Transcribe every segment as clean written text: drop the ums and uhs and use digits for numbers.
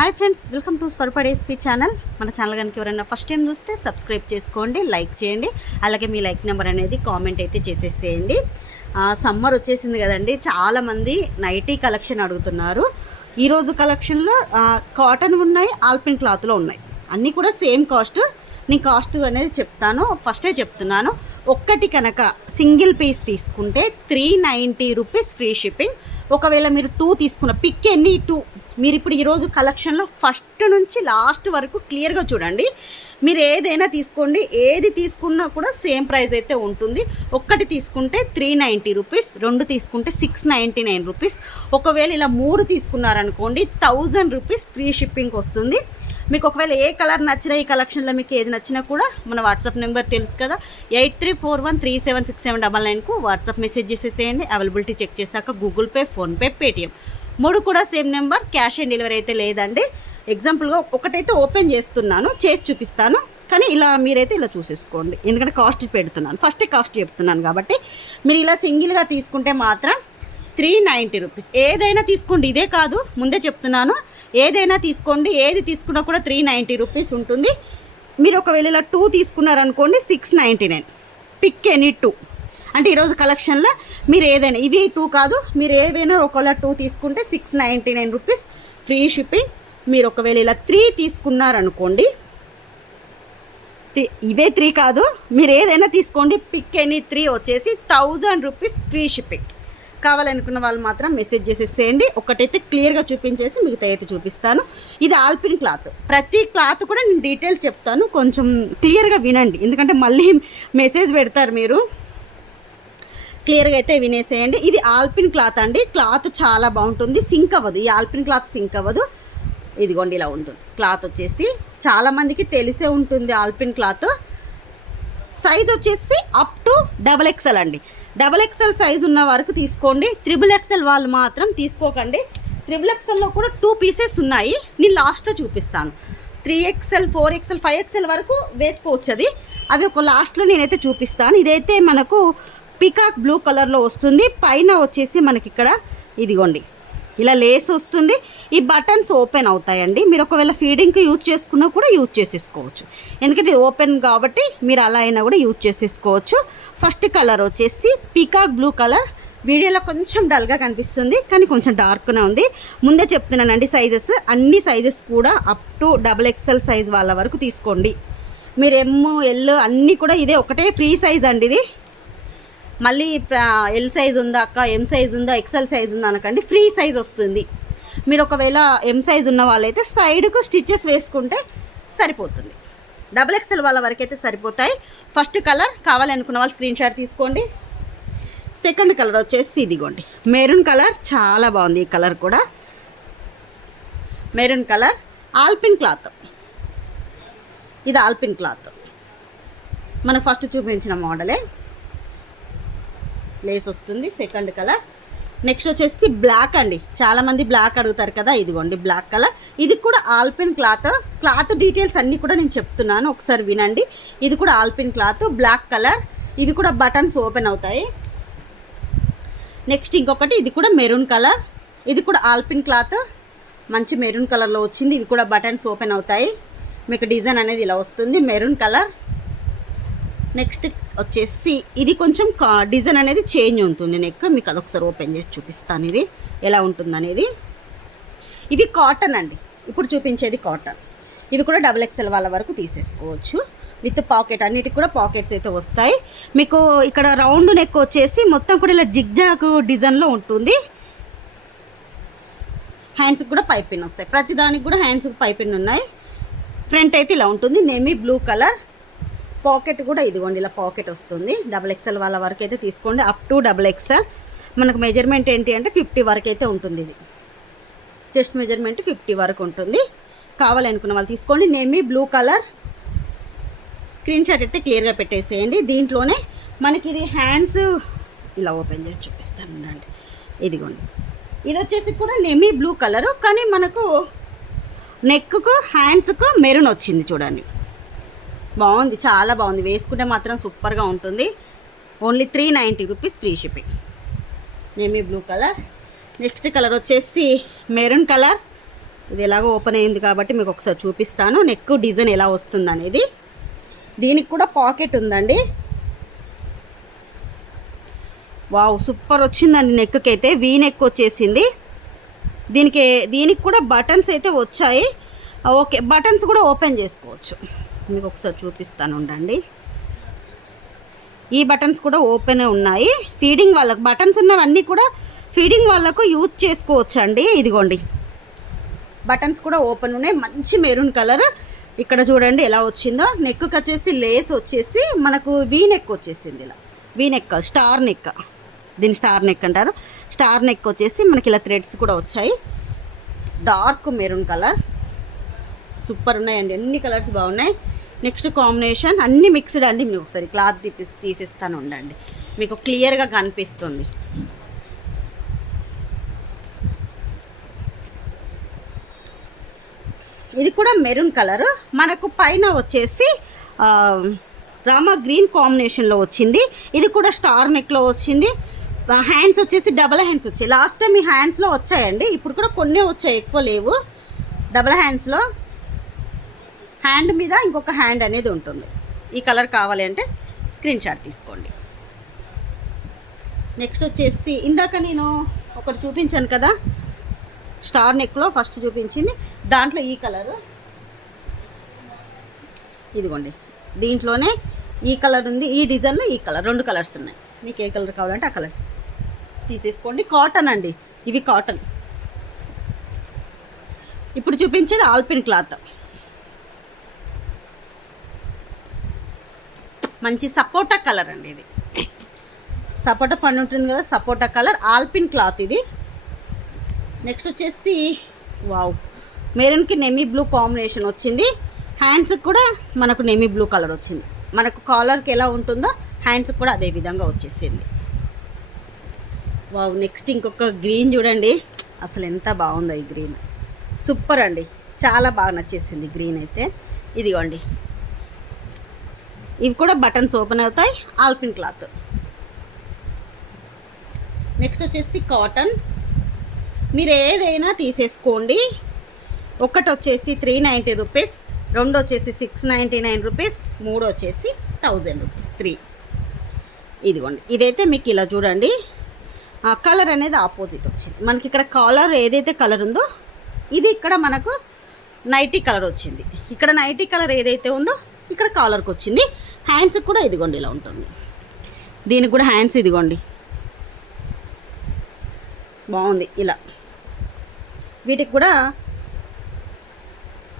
Hi friends, welcome to Swaroopa డేస్పీ channel. మన channel కనుక ఎవరైనా ఫస్ట్ టైం చూస్తే సబ్స్క్రైబ్ చేసుకోండి, లైక్ చేయండి. అలాగే మీ లైక్ నెంబర్ అనేది కామెంట్ అయితే చేసేసేయండి. సమ్మర్ వచ్చేసింది కదండి, చాలామంది నైటీ కలెక్షన్ అడుగుతున్నారు. ఈరోజు కలెక్షన్లో కాటన్ ఉన్నాయి, ఆల్పిన్ క్లాత్లో ఉన్నాయి. అన్నీ కూడా సేమ్ కాస్ట్. నేను కాస్ట్ అనేది చెప్తాను, ఫస్టే చెప్తున్నాను. ఒక్కటి కనుక సింగిల్ పీస్ తీసుకుంటే 390 రూపీస్ ఫ్రీ షిప్పింగ్. ఒకవేళ మీరు 2 తీసుకున్న పిక్ ఎన్ని 2 మీరు ఇప్పుడు ఈరోజు కలెక్షన్లో ఫస్ట్ నుంచి లాస్ట్ వరకు క్లియర్గా చూడండి. మీరు ఏదైనా తీసుకోండి, ఏది తీసుకున్నా కూడా సేమ్ ప్రైస్ అయితే ఉంటుంది. ఒక్కటి తీసుకుంటే 390 రూపీస్, 2 తీసుకుంటే 699 రూపీస్. ఒకవేళ ఇలా 3 తీసుకున్నారనుకోండి 1000 రూపీస్ ఫ్రీ షిప్పింగ్ వస్తుంది. మీకు ఒకవేళ ఏ కలర్ నచ్చినా, ఈ కలెక్షన్లో మీకు ఏది నచ్చినా కూడా మన వాట్సాప్ నెంబర్ తెలుసు కదా, 8341376799కు వాట్సాప్ మెసేజ్ చేసేసేయండి. అవైలబిలిటీ చెక్ చేశాక గూగుల్ పే, ఫోన్పే, పేటిఎం 3 కూడా same number. Cash on delivery అయితే లేదండి. ఎగ్జాంపుల్గా ఒకటైతే ఓపెన్ చేస్తున్నాను, చేసి చూపిస్తాను. కానీ ఇలా మీరైతే ఇలా చూసేసుకోండి, ఎందుకంటే కాస్ట్ పెడుతున్నాను, ఫస్టే కాస్ట్ చెప్తున్నాను కాబట్టి. మీరు ఇలా సింగిల్గా తీసుకుంటే మాత్రం 390 రూపీస్. ఏదైనా తీసుకోండి, ఇదే కాదు, ముందే చెప్తున్నాను. ఏదైనా తీసుకోండి, ఏది తీసుకున్నా కూడా 390 రూపీస్ ఉంటుంది. మీరు ఒకవేళ ఇలా 2 తీసుకున్నారనుకోండి 699. పిక్ ఎనీ 2 అంటే ఈరోజు కలెక్షన్లో మీరు ఏదైనా, ఇవి 2 కాదు, మీరు ఏవైనా ఒకవేళ 2 తీసుకుంటే 699 రూపీస్ ఫ్రీ షిప్పింగ్. మీరు ఒకవేళ ఇలా 3 తీసుకున్నారనుకోండి, ఇవే 3 కాదు, మీరు ఏదైనా తీసుకోండి, పిక్ ఎనీ 3 వచ్చేసి 1000 రూపీస్ ఫ్రీ షిప్పింగ్. కావాలనుకున్న వాళ్ళు మాత్రం మెసేజ్ చేసేసేయండి. ఒకటైతే క్లియర్గా చూపించేసి మిగతా అయితే చూపిస్తాను. ఇది ఆల్పిన్ క్లాత్. ప్రతి క్లాత్ కూడా నేను డీటెయిల్స్ చెప్తాను, కొంచెం క్లియర్గా వినండి, ఎందుకంటే మళ్ళీ మెసేజ్ పెడతారు మీరు. క్లియర్గా అయితే వినేసేయండి. ఇది ఆల్పిన్ క్లాత్ అండి. క్లాత్ చాలా బాగుంటుంది, సింక్ అవ్వదు. ఈ ఆల్పిన్ క్లాత్ సింక్ అవ్వదు. ఇదిగోండి ఇలా ఉంటుంది క్లాత్ వచ్చేసి. చాలామందికి తెలిసే ఉంటుంది ఆల్పిన్ క్లాత్. సైజ్ వచ్చేసి అప్ టు XXL అండి. XXL సైజు ఉన్న వరకు తీసుకోండి. XXL వాళ్ళు మాత్రం తీసుకోకండి. XXLలో కూడా 2 పీసెస్ ఉన్నాయి, నేను లాస్ట్లో చూపిస్తాను. 3XL, 4XL, 5XL వరకు వేసుకోవచ్చు. అవి ఒక లాస్ట్లో నేనైతే చూపిస్తాను. ఇదైతే మనకు పీకాక్ బ్లూ కలర్లో వస్తుంది. పైన వచ్చేసి మనకి ఇక్కడ ఇదిగోండి ఇలా లేస్ వస్తుంది. ఈ బటన్స్ ఓపెన్ అవుతాయండి. మీరు ఒకవేళ ఫీడింగ్కి యూజ్ చేసుకున్నా కూడా యూజ్ చేసేసుకోవచ్చు, ఎందుకంటే ఓపెన్ కాబట్టి మీరు అలా అయినా కూడా యూజ్ చేసేసుకోవచ్చు. ఫస్ట్ కలర్ వచ్చేసి పీకాక్ బ్లూ కలర్. వీడియోలో కొంచెం డల్గా కనిపిస్తుంది, కానీ కొంచెం డార్క్నే ఉంది. ముందే చెప్తున్నానండి, సైజెస్ అన్ని సైజెస్ కూడా అప్ టు XXL సైజ్ వాళ్ళ వరకు తీసుకోండి. మీరు M, L అన్నీ కూడా ఇదే ఒకటే ఫ్రీ సైజ్ అండి. ఇది మళ్ళీ L సైజ్ ఉందా అక్క, M సైజ్ ఉందా, XL సైజ్ ఉందా అనకండి, ఫ్రీ సైజ్ వస్తుంది. మీరు ఒకవేళ M సైజ్ ఉన్న వాళ్ళైతే సైడ్కు స్టిచ్చెస్ వేసుకుంటే సరిపోతుంది. XXL వాళ్ళ వరకు అయితే సరిపోతాయి. ఫస్ట్ కలర్ కావాలనుకున్న వాళ్ళు స్క్రీన్ షాట్ తీసుకోండి. సెకండ్ కలర్ వచ్చేసి ఇదిగోండి మెరూన్ కలర్. చాలా బాగుంది ఈ కలర్ కూడా. Maroon colour, alpine cloth. ఇది ఆల్పిన్ క్లాత్, మనం ఫస్ట్ చూపించిన మోడలే. లేస్ వస్తుంది. Second colour. నెక్స్ట్ వచ్చేసి బ్లాక్ అండి. చాలామంది బ్లాక్ అడుగుతారు కదా, ఇదిగోండి బ్లాక్ కలర్. ఇది కూడా ఆల్పిన్ క్లాత్. క్లాత్ డీటెయిల్స్ అన్నీ కూడా నేను చెప్తున్నాను, ఒకసారి వినండి. ఇది కూడా ఆల్పిన్ క్లాత్, బ్లాక్ కలర్. ఇవి కూడా బటన్స్ ఓపెన్ అవుతాయి. నెక్స్ట్ ఇంకొకటి, ఇది కూడా మెరూన్ కలర్. ఇది కూడా ఆల్పిన్ క్లాత్, మంచి మెరూన్ కలర్లో వచ్చింది. ఇవి కూడా బటన్స్ ఓపెన్ అవుతాయి. మీకు డిజైన్ అనేది ఇలా వస్తుంది, మెరూన్ కలర్. నెక్స్ట్ వచ్చేసి ఇది కొంచెం డిజైన్ అనేది చేంజ్ ఉంటుంది నెక్. మీకు అదొకసారి ఓపెన్ చేసి చూపిస్తాను ఇది ఎలా ఉంటుందనేది. ఇవి కాటన్ అండి, ఇప్పుడు చూపించేది కాటన్. ఇవి కూడా XXL వాళ్ళ వరకు తీసేసుకోవచ్చు విత్ పాకెట్. అన్నిటికి కూడా పాకెట్స్ అయితే వస్తాయి. మీకు ఇక్కడ రౌండ్ నెక్ వచ్చేసి మొత్తం కూడా ఇలా జిగ్జాగ్ డిజైన్లో ఉంటుంది. హ్యాండ్స్కి కూడా పైపిన్ వస్తాయి, ప్రతిదానికి కూడా హ్యాండ్స్కి పైపిన్ ఉన్నాయి. ఫ్రంట్ అయితే ఇలా ఉంటుంది, నేమీ బ్లూ కలర్. పాకెట్ కూడా ఇదిగోండి ఇలా పాకెట్ వస్తుంది. XXL వాళ్ళ వరకు అయితే తీసుకోండి, అప్ టు XXL. మనకు మెజర్మెంట్ ఏంటి అంటే 50 వరకు అయితే ఉంటుంది. ఇది చెస్ట్ మెజర్మెంట్ 50 వరకు ఉంటుంది. కావాలనుకున్న వాళ్ళు తీసుకోండి. నేమీ బ్లూ కలర్. స్క్రీన్ షాట్ అయితే క్లియర్గా పెట్టేసేయండి. దీంట్లోనే మనకి ఇది హ్యాండ్స్ ఇలా ఓపెన్ చేసి చూపిస్తాను అండి. ఇదిగోండి ఇది వచ్చేసి కూడా నేమీ బ్లూ కలరు, కానీ మనకు నెక్కు హ్యాండ్స్కు మెరూన్ వచ్చింది. చూడండి బాగుంది, చాలా బాగుంది. వేసుకుంటే మాత్రం సూపర్గా ఉంటుంది. Only 390 rupees free shipping. Navy blue colour. Next colour వచ్చేసి మెరూన్ కలర్. ఇది ఎలాగో ఓపెన్ అయింది కాబట్టి మీకు ఒకసారి చూపిస్తాను నెక్ డిజైన్ ఎలా వస్తుంది అనేది. దీనికి కూడా పాకెట్ ఉందండి. వావ్ సూపర్ వచ్చిందండి. నెక్కి అయితే వీ నెక్ వచ్చేసింది. దీనికి కూడా బటన్స్ అయితే వచ్చాయి. ఓకే, బటన్స్ కూడా ఓపెన్ చేసుకోవచ్చు. మీకు ఒకసారి చూపిస్తాను ఉండండి. ఈ బటన్స్ కూడా ఓపెన్ ఉన్నాయి. ఫీడింగ్ వాళ్ళకు బటన్స్ ఉన్నవన్నీ కూడా ఫీడింగ్ వాళ్ళకు యూజ్ చేసుకోవచ్చు అండి. ఇదిగోండి బటన్స్ కూడా ఓపెన్ ఉన్నాయి. మంచి మెరూన్ కలర్. ఇక్కడ చూడండి ఎలా వచ్చిందో. నెక్కి వచ్చేసి లేస్ వచ్చేసి మనకు వీ నెక్ వచ్చేసింది. ఇలా వీ నెక్ స్టార్ నెక్, దీన్ని స్టార్ నెక్ అంటారు. స్టార్ నెక్ వచ్చేసి మనకి ఇలా థ్రెడ్స్ కూడా వచ్చాయి. డార్క్ మెరూన్ కలర్ సూపర్ ఉన్నాయండి. అన్ని కలర్స్ బాగున్నాయి. నెక్స్ట్ కాంబినేషన్ అన్నీ మిక్స్డ్ అండి. మీకు ఒకసారి క్లాత్ తీసిస్తాను ఉండండి, మీకు క్లియర్గా కనిపిస్తుంది. ఇది కూడా మెరూన్ కలర్. మనకు పైన వచ్చేసి రామా గ్రీన్ కాంబినేషన్లో వచ్చింది. ఇది కూడా స్టార్ నెక్లో వచ్చింది. హ్యాండ్స్ వచ్చేసి డబల్ హ్యాండ్స్ వచ్చాయి. లాస్ట్ టైం ఈ హ్యాండ్స్లో వచ్చాయండి, ఇప్పుడు కూడా కొన్ని వచ్చాయి, ఎక్కువ లేవు. డబల్ హ్యాండ్స్లో హ్యాండ్ మీద ఇంకొక హ్యాండ్ అనేది ఉంటుంది. ఈ కలర్ కావాలి అంటే స్క్రీన్ షాట్ తీసుకోండి. నెక్స్ట్ వచ్చేసి ఇందాక నేను ఒకటి చూపించాను కదా స్టార్ నెక్లో, ఫస్ట్ చూపించింది దాంట్లో ఈ కలరు. ఇదిగోండి దీంట్లోనే ఈ కలర్ ఉంది. ఈ డిజైన్లో ఈ కలర్, 2 కలర్స్ ఉన్నాయి. మీకు ఏ కలర్ కావాలంటే ఆ కలర్ తీసేసుకోండి. కాటన్ అండి, ఇవి కాటన్. ఇప్పుడు చూపించేది ఆల్పిన్ క్లాత్. మంచి సపోటా కలర్ అండి. ఇది సపోటా పండు ఉంటుంది కదా, సపోటా కలర్ ఆల్పిన్ క్లాత్ ఇది. నెక్స్ట్ వచ్చేసి వావ్ మెరూన్కి నెమీ బ్లూ కాంబినేషన్ వచ్చింది. హ్యాండ్స్కి కూడా మనకు నెమీ బ్లూ కలర్ వచ్చింది. మనకు కాలర్కి ఎలా ఉంటుందో హ్యాండ్స్కి కూడా అదే విధంగా వచ్చేసింది. వావ్ నెక్స్ట్ ఇంకొక గ్రీన్ చూడండి, అసలు ఎంత బాగుందో ఈ గ్రీన్. సూపర్ అండి, చాలా బాగా నచ్చేసింది గ్రీన్ అయితే. ఇదిగోండి ఇవి కూడా బటన్స్ ఓపెన్ అవుతాయి. Alpine cloth. నెక్స్ట్ వచ్చేసి కాటన్. మీరు ఏదైనా తీసేసుకోండి. ఒకటి వచ్చేసి 390 రూపీస్, 2 వచ్చేసి 699 రూపీస్, 3 వచ్చేసి 1000 రూపీస్, 3. ఇదిగోండి ఇదైతే మీకు ఇలా చూడండి కలర్ అనేది ఆపోజిట్ వచ్చింది. మనకి ఇక్కడ కాలర్ ఏదైతే కలర్ ఉందో ఇది ఇక్కడ మనకు నైటీ కలర్ వచ్చింది. ఇక్కడ నైటీ కలర్ ఏదైతే ఉందో ఇక్కడ కాలర్కి వచ్చింది. హ్యాండ్స్కి కూడా ఇదిగోండి ఇలా ఉంటుంది. దీనికి కూడా హ్యాండ్స్ ఇదిగోండి బాగుంది ఇలా. వీటికి కూడా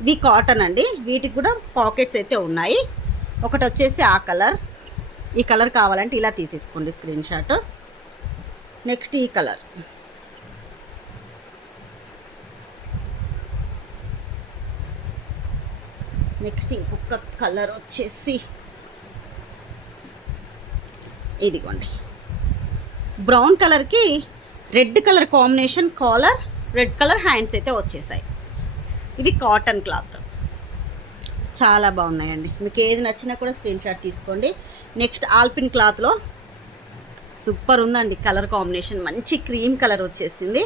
ఇవి కాటన్ అండి. వీటికి కూడా పాకెట్స్ అయితే ఉన్నాయి. ఒకటి వచ్చేసి ఆ కలర్. ఈ కలర్ కావాలంటే ఇలా తీసేసుకోండి స్క్రీన్ షాట్. నెక్స్ట్ ఈ కలర్. నెక్స్ట్ ఇంకొక కలర్ వచ్చేసి ఇదిగోండి బ్రౌన్ కలర్కి red colour combination collar, red colour hands అయితే వచ్చేసాయి. ఇవి కాటన్ క్లాత్ చాలా బాగున్నాయండి. మీకు ఏది నచ్చినా కూడా స్క్రీన్ షాట్ తీసుకోండి. నెక్స్ట్ ఆల్పిన్ క్లాత్లో సూపర్ ఉందండి కలర్ కాంబినేషన్. మంచి క్రీమ్ కలర్ వచ్చేసింది.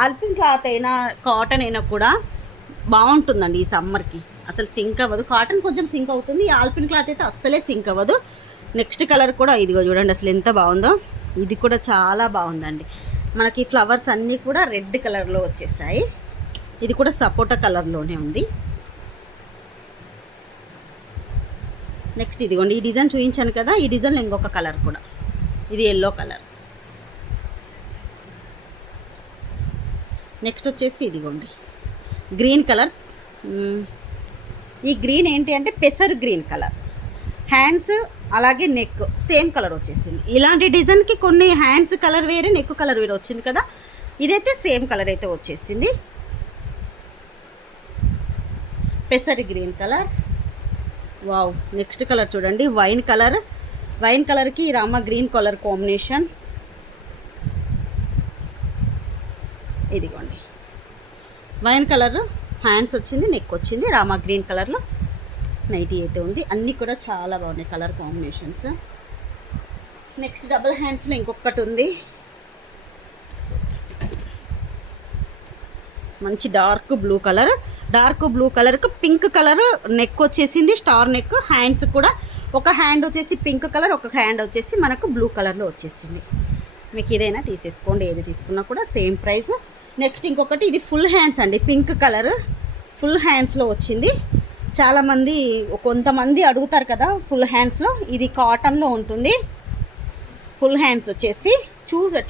ఆల్పిన్ క్లాత్ అయినా కాటన్ అయినా కూడా బాగుంటుందండి ఈ సమ్మర్కి. అసలు సింక్ అవ్వదు. కాటన్ కొంచెం సింక్ అవుతుంది, ఈ ఆల్పిన్ క్లాత్ అయితే అస్సలే సింక్ అవ్వదు. నెక్స్ట్ కలర్ కూడా ఇదిగో చూడండి అసలు ఎంత బాగుందో. ఇది కూడా చాలా బాగుందండి. మనకి ఫ్లవర్స్ అన్నీ కూడా రెడ్ కలర్లో వచ్చేసాయి. ఇది కూడా సపోటా కలర్లోనే ఉంది. నెక్స్ట్ ఇదిగోండి ఈ డిజైన్ చూపించాను కదా, ఈ డిజైన్లో ఇంకొక కలర్ కూడా, ఇది ఎల్లో కలర్. నెక్స్ట్ వచ్చేసి ఇదిగోండి గ్రీన్ కలర్. ఈ గ్రీన్ ఏంటి అంటే పెసర్ గ్రీన్ కలర్. హ్యాండ్స్ అలాగే నెక్ సేమ్ కలర్ వచ్చేసింది. ఇలాంటి డిజైన్కి కొన్ని హ్యాండ్స్ కలర్ వేరే, నెక్ కలర్ వేరే వచ్చింది కదా, ఇదైతే సేమ్ కలర్ అయితే వచ్చేసింది. పెసర్ green colour. Wow next colour చూడండి వైన్ కలర్. వైన్ కలర్కి రామా గ్రీన్ కలర్ కాంబినేషన్. ఇదిగోండి వైన్ కలర్ హ్యాండ్స్ వచ్చింది, నెక్ వచ్చింది. రామా గ్రీన్ కలర్లో నైటీ అయితే ఉంది. అన్నీ కూడా చాలా బాగున్నాయి కలర్ కాంబినేషన్స్. నెక్స్ట్ డబుల్ హ్యాండ్స్లో ఇంకొకటి ఉంది. మంచి డార్క్ బ్లూ కలర్కు పింక్ కలర్ నెక్ వచ్చేసింది, స్టార్ నెక్. హ్యాండ్స్ కూడా ఒక హ్యాండ్ వచ్చేసి పింక్ కలర్, ఒక హ్యాండ్ వచ్చేసి మనకు బ్లూ కలర్లో వచ్చేసింది. మీకు ఇదైనా తీసేసుకోండి, ఏది తీసుకున్నా కూడా సేమ్ ప్రైస్. నెక్స్ట్ ఇంకొకటి, ఇది ఫుల్ హ్యాండ్స్ అండి, పింక్ కలర్ ఫుల్ హ్యాండ్స్లో వచ్చింది. చాలామంది కొంతమంది అడుగుతారు కదా ఫుల్ హ్యాండ్స్లో, ఇది కాటన్లో ఉంటుంది. ఫుల్ హ్యాండ్స్ వచ్చేసి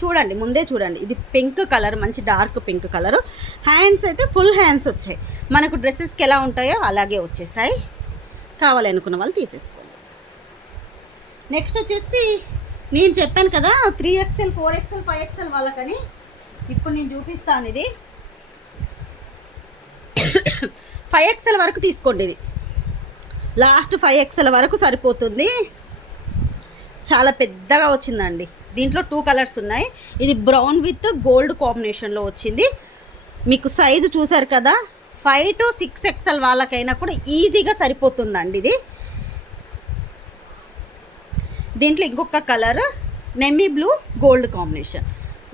చూడండి, ముందే చూడండి, ఇది పింక్ కలర్, మంచి డార్క్ పింక్ కలరు. హ్యాండ్స్ అయితే ఫుల్ హ్యాండ్స్ వచ్చాయి, మనకు డ్రెస్సెస్కి ఎలా ఉంటాయో అలాగే వచ్చేసాయి. కావాలనుకున్న వాళ్ళు తీసేసుకోండి. నెక్స్ట్ వచ్చేసి నేను చెప్పాను కదా 3XL 4XL 5XL వాళ్ళకని, ఇప్పుడు నేను చూపిస్తాను. ఇది 5XL వరకు తీసుకోండి, ఇది లాస్ట్ 5XL వరకు సరిపోతుంది. చాలా పెద్దగా వచ్చిందండి. దీంట్లో 2 కలర్స్ ఉన్నాయి. ఇది బ్రౌన్ విత్ గోల్డ్ కాంబినేషన్లో వచ్చింది. మీకు సైజు చూసారు కదా, 5 to 6XL వాళ్ళకైనా కూడా ఈజీగా సరిపోతుందండి ఇది. దీంట్లో ఇంకొక కలర్ నెమీ బ్లూ గోల్డ్ కాంబినేషన్,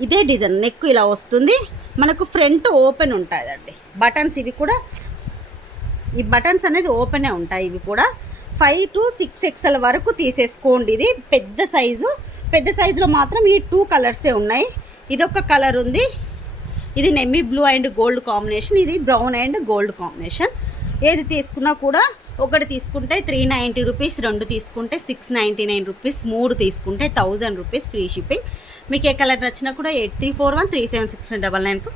ఇదే డిజైన్. నెక్ ఇలా వస్తుంది, మనకు ఫ్రంట్ ఓపెన్ ఉంటుందండి. బటన్స్ ఇవి కూడా, ఈ బటన్స్ అనేది ఓపెనే ఉంటాయి. ఇవి కూడా 5 to 6XL వరకు తీసేసుకోండి. ఇది పెద్ద సైజులో మాత్రం ఈ 2 కలర్సే ఉన్నాయి. ఇదొక కలర్ ఉంది, ఇది నెమీ బ్లూ అండ్ గోల్డ్ కాంబినేషన్, ఇది బ్రౌన్ అండ్ గోల్డ్ కాంబినేషన్. ఏది తీసుకున్నా కూడా, ఒకటి తీసుకుంటే 390 రూపీస్, 2 తీసుకుంటే 699 రూపీస్, 3 తీసుకుంటే 1000 రూపీస్ ఫ్రీ షిప్పింగ్. మీకు ఏ కలర్ నచ్చినా కూడా 8341376999కు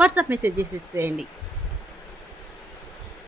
వాట్సాప్ మెసేజ్ చేసేసేయండి.